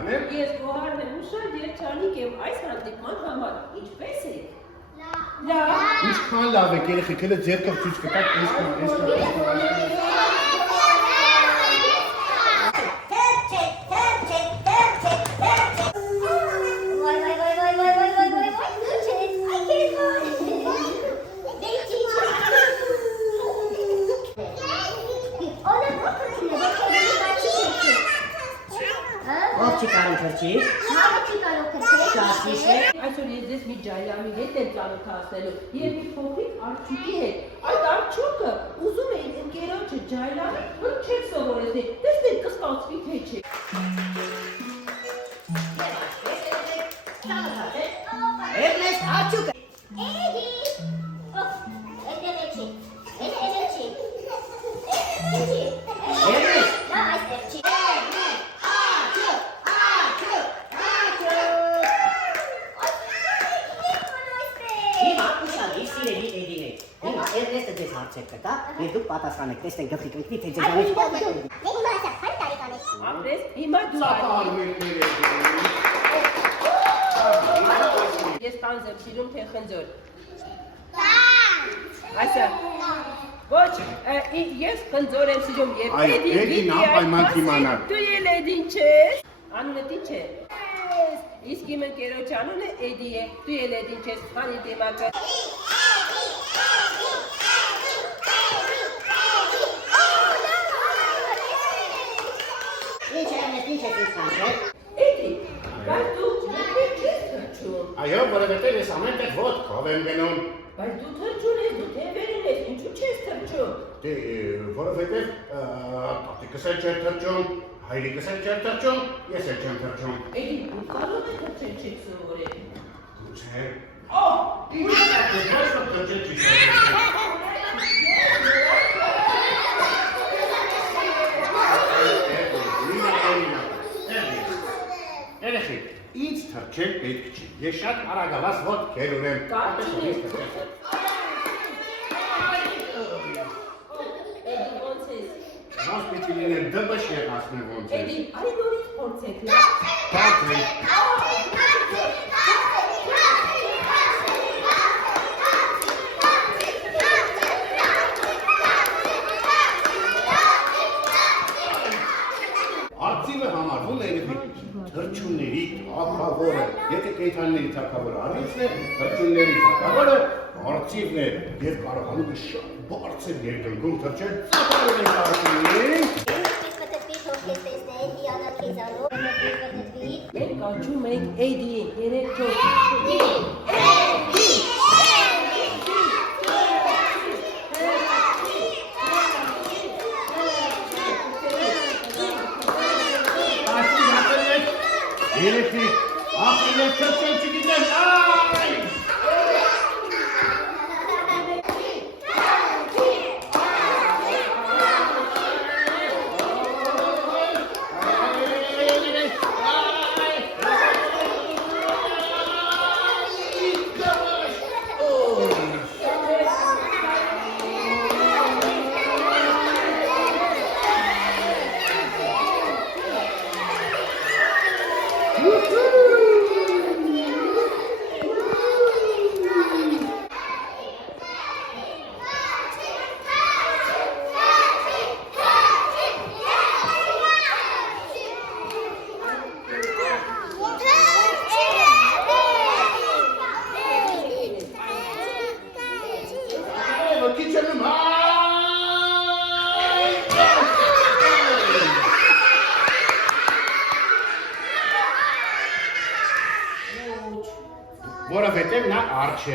դառնեմ։ Ես Գոհարն եմ ու շատ երջանիկ եմ այս հանդիպման համար։ Ինչպե՞ս եք։ Լավ։ Ինչքան լավ եք երեխեք, հենց ձեռքով ցույց կտաք, այս Այսօր ես ձեզ մի ջայլամի հետ եմ ծանոթացնելու և մի փոքրիկ արջուկի հետ։ Այդ արջուկը ուզում է իր ընկերոջը ջայլամի, որ չէր սովորեցնի։ Տեսնենք կստացվի թե չէ։ Էրնեստ արջուկը։ Էրնեստը ձեզ հարցեր կտա, և դուք պատասխանեք, տեսնենք գլխի կրկնի, թե ձեզանից Ապրես, հիմա դու Ես տանձ եմ սիրում, թե խնձոր։ Այսա, ոչ, ես խնձոր եմ սիրում և Էդին անպայման կիմանալ։ Դու էլ Էդին չես։ Անունդ ինչ է։ Իսկ իմ ընկերոջ անունը Էդի է, դու էլ Էդին չես, խանի դիմակը։ Ինչ ես կանչել։ Էդի, բայց դու մեկեր չես թրջում։ Այո, որովհետև ես ամեն տեղ ոտքով եմ գնում։ Բայց դու թրջում ես, դու թևերին ես, ինչու չես թրջում։ Դե, որովհետև տատիկս էլ չէր թրջում, հայրիկս էլ չէր թրջում, ես էլ չեմ թրջում։ Էդի, դու կարող ես թրջել չեք սովորել։ Չէ։ Ինչ է ոչ որ թրջել չի սովորել։ Երեխեք, ինձ թրջել պետք չի, ես շատ արագավազ ոտքեր ունեմ։ Կարճին ես թրջել։ Էդի, ոնց ես։ Ոնց պիտի լինել դբշ եղացնեմ ոնց ես։ Էդի, արի նորից փորձեք, լավ։ Կարծեք։ Արծիվը համարվում է թրջունների թագավորը, եթե կենդանիների թագավորը արծիվն է, թրջունների թագավորը արծիվն է և կարողանում է շատ բարձր երկնքում թրջել ծափարել արծիվներին։ Մենք կանչում ենք Էդիին, երեք չորս։ Երեխեք, ախր ես թրջել չգիտեմ, այ! Որովհետև նա արջ է,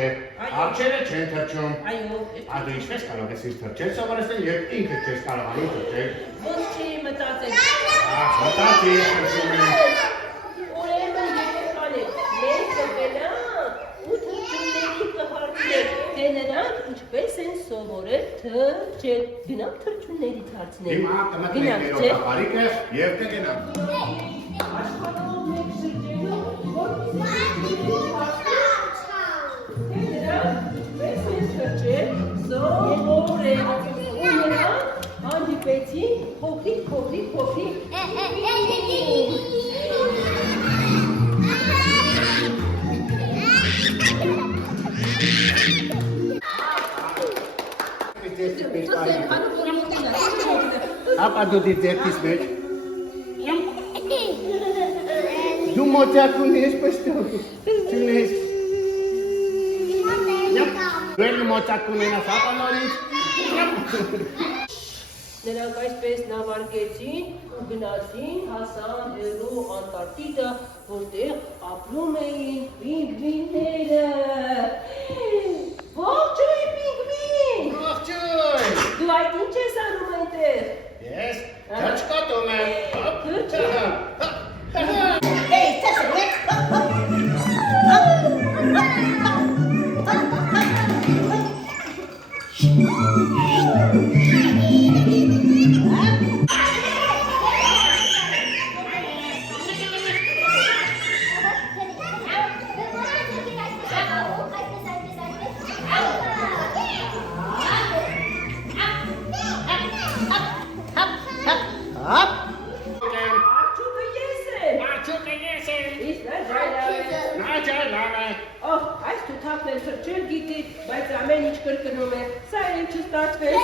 արջերը չեն թրջում։ Այո։ Դու ինչպես կարող ես ինձ թրջել սովորեցնել և ինքդ չես կարողանում թրջել։ Ոնց չի մտածել։ Մտածի ես թրջում եմ։ Ուրեմն երեխան է, մենք կգնանք ու թրջունների կհարցնենք, թե նրանք ինչպես են սովորել թրջել։ Գնանք թրջուններից հարցնենք։ Հիմա կմտնենք մեր օտապարիկը և կգնանք։ Աշխատում ենք շրջելու, որպեսզի Ինչպես են թրջել, սովորել ու նրանք հանդիպեցին փոքրիկ Ապա դու դիր ձերքիս մեջ։ Դու մոճակ ունես պստով։ Չունես։ Դու էլ մոճակ ունենաս, ապա նորից։ Նրանք այսպես նավարկեցին ու գնացին հասան հեռու Անտարկտիդա, որտեղ ապրում էին պինգվինները։ Ողջույն պինգվին։ Ողջույն։ Դու այդ ինչ ես անում այնտեղ։ Ես ճաճկատում եմ։ Hey, Tessa, Արջուկը ես եմ։ Իսկ նա ջայլավ է։ Ահ, այս թութակն էլ թրջել գիտի, բայց ամեն ինչ կրկնում է։ Սա ինչ չստացվեց։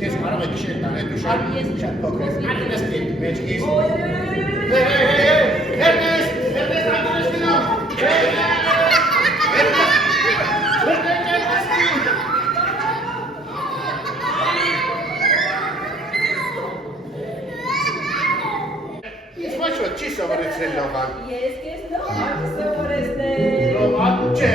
Քեզ կարող եք շել տանել դու շատ փոքր։ Անես մեջ ես։ Հերնես, անդրես գնա։ Ինչ ոչ չի սովորեցրել լողան։ Ես քեզ լողան սովորեցնել։ Լողան չէ,